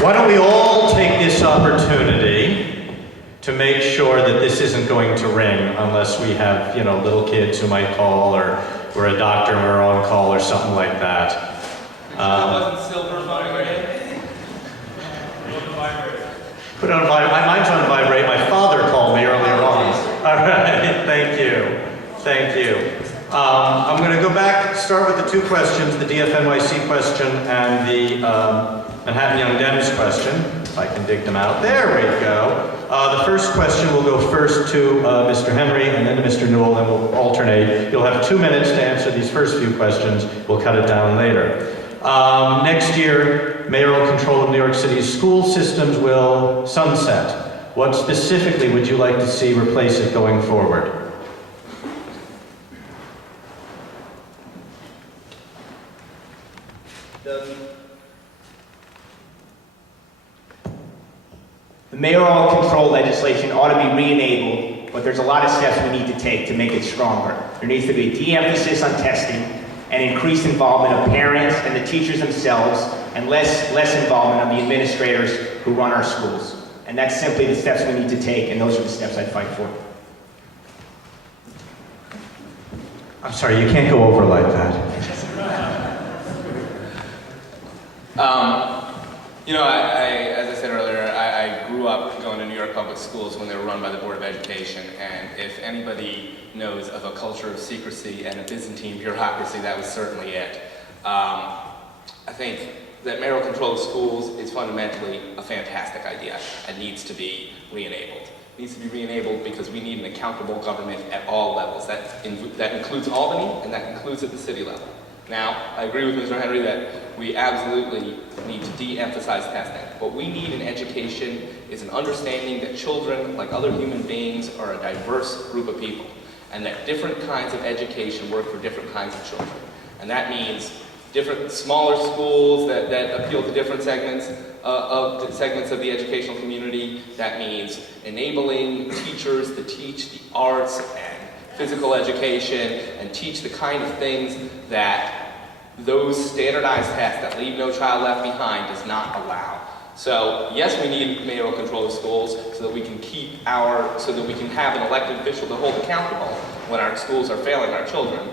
Why don't we all take this opportunity to make sure that this isn't going to ring unless we have, little kids who might call, or we're a doctor and we're on call or something like that. Wasn't silver vibrating? Put it on vibrate. Mine's on vibrate. My father called me earlier on. All right, thank you. Thank you. I'm going to go back, start with the two questions, the DFNYC question and the Manhattan Young Dems question, if I can dig them out. There we go. The first question will go first to Mr. Henry and then to Mr. Newell, and we'll alternate. You'll have 2 minutes to answer these first few questions. We'll cut it down later. Next year, mayoral control of New York City's school systems will sunset. What specifically would you like to see replace it going forward? The mayoral control legislation ought to be re-enabled, but there's a lot of steps we need to take to make it stronger. There needs to be a de-emphasis on testing and increased involvement of parents and the teachers themselves, and less involvement of the administrators who run our schools. And that's simply the steps we need to take, and those are the steps I'd fight for. I'm sorry, you can't go over like that. As I said earlier, I grew up going to New York public schools when they were run by the Board of Education, and if anybody knows of a culture of secrecy and a Byzantine bureaucracy, that was certainly it. I think that mayoral control of schools is fundamentally a fantastic idea and needs to be re-enabled. It needs to be re-enabled because we need an accountable government at all levels. That includes Albany, and that includes at the city level. Now, I agree with Mr. Henry that we absolutely need to de-emphasize testing. What we need in education is an understanding that children, like other human beings, are a diverse group of people, and that different kinds of education work for different kinds of children. And that means different smaller schools that appeal to different segments of the educational community. That means enabling teachers to teach the arts and physical education and teach the kind of things that those standardized tests that leave no child left behind does not allow. So yes, we need mayoral control of schools so that we can have an elected official to hold accountable when our schools are failing our children.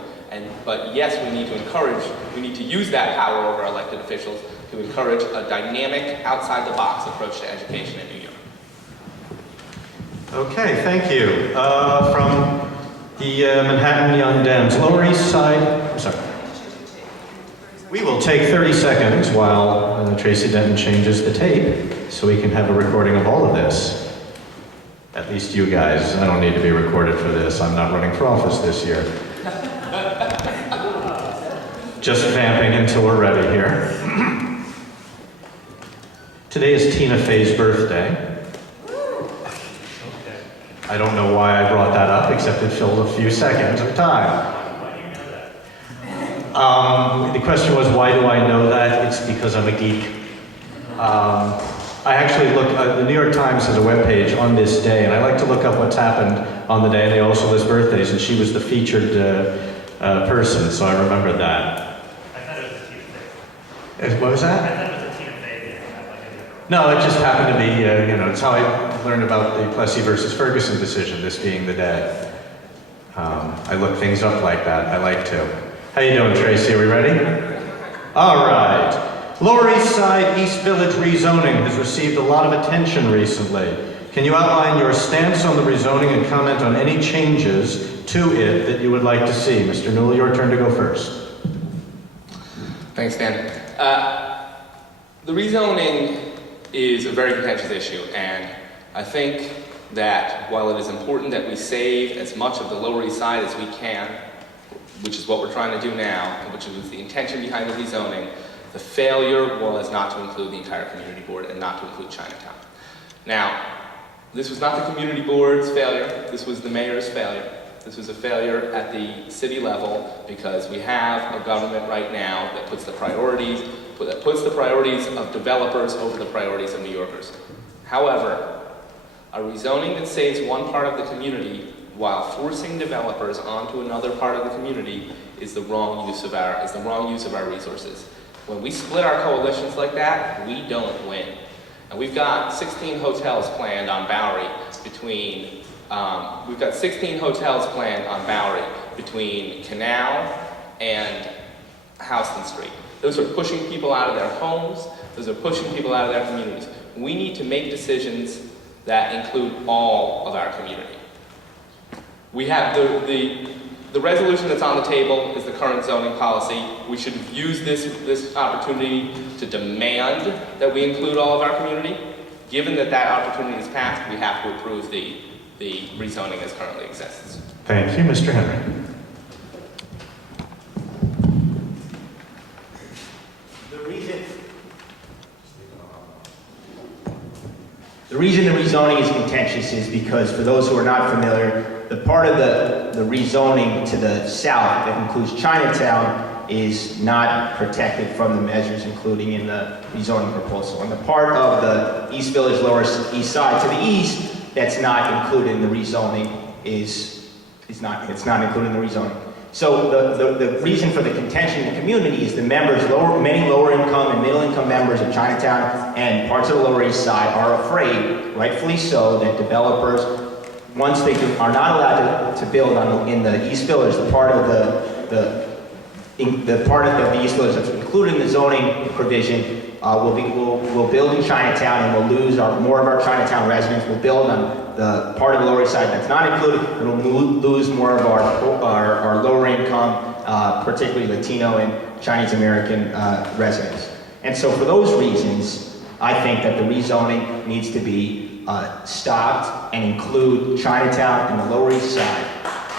But yes, we need to use that power over elected officials to encourage a dynamic, outside-the-box approach to education in New York. Okay, thank you. From the Manhattan Young Dems, Lower East Side, I'm sorry. We will take 30 seconds while Tracy Denton changes the tape so we can have a recording of all of this. At least you guys. I don't need to be recorded for this. I'm not running for office this year. Just vamping until we're ready here. Today is Tina Fey's birthday. I don't know why I brought that up, except it filled a few seconds of time. The question was, why do I know that? It's because I'm a geek. I actually the New York Times has a webpage on this day, and I like to look up what's happened on the day, and they also list birthdays, and she was the featured person, so I remember that. I thought it was a Tina Fey. What was that? I thought it was a Tina Fey thing. No, it just happened to be, it's how I learned about the Plessy versus Ferguson decision, this being the day. I look things up like that. I like to. How you doing, Tracy? Are we ready? All right. Lower East Side East Village rezoning has received a lot of attention recently. Can you outline your stance on the rezoning and comment on any changes to it that you would like to see? Mr. Newell, your turn to go first. Thanks, Dan. The rezoning is a very contentious issue, and I think that while it is important that we save as much of the Lower East Side as we can, which is what we're trying to do now, and which was the intention behind the rezoning, the failure was not to include the entire community board and not to include Chinatown. Now, this was not the community board's failure, this was the mayor's failure. This was a failure at the city level because we have a government right now that puts the priorities of developers over the priorities of New Yorkers. However, a rezoning that saves one part of the community while forcing developers onto another part of the community is the wrong use of our resources. When we split our coalitions like that, we don't win. And we've got 16 hotels planned on Bowery between, between Canal and Houston Street. Those are pushing people out of their homes. Those are pushing people out of their communities. We need to make decisions that include all of our community. We have the resolution that's on the table is the current zoning policy. We should use this opportunity to demand that we include all of our community. Given that that opportunity is passed, we have to approve the rezoning as currently exists. Thank you, Mr. Henry. The reason the rezoning is contentious is because, for those who are not familiar, the part of the rezoning to the south that includes Chinatown is not protected from the measures including in the rezoning proposal. And the part of the East Village, Lower East Side to the east that's not included in the rezoning it's not included in the rezoning. So the reason for the contention in the community is the members, many lower income and middle income members of Chinatown and parts of the Lower East Side are afraid, rightfully so, that developers, once they are not allowed to build in the East Village, the part of the East Village that's included in the zoning provision, will build in Chinatown, and we'll lose more of our Chinatown residents. Will build on the part of the Lower East Side that's not included, and we'll lose more of our lower income, particularly Latino and Chinese American residents. And so for those reasons, I think that the rezoning needs to be stopped and include Chinatown and the Lower East Side.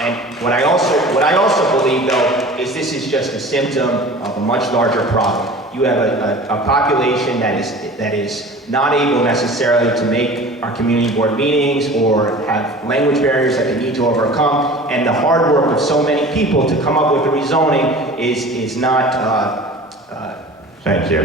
And what I also believe, though, is this is just a symptom of a much larger problem. You have a population that is not able necessarily to make our community board meetings or have language barriers that they need to overcome, and the hard work of so many people to come up with the rezoning is not. Thank you.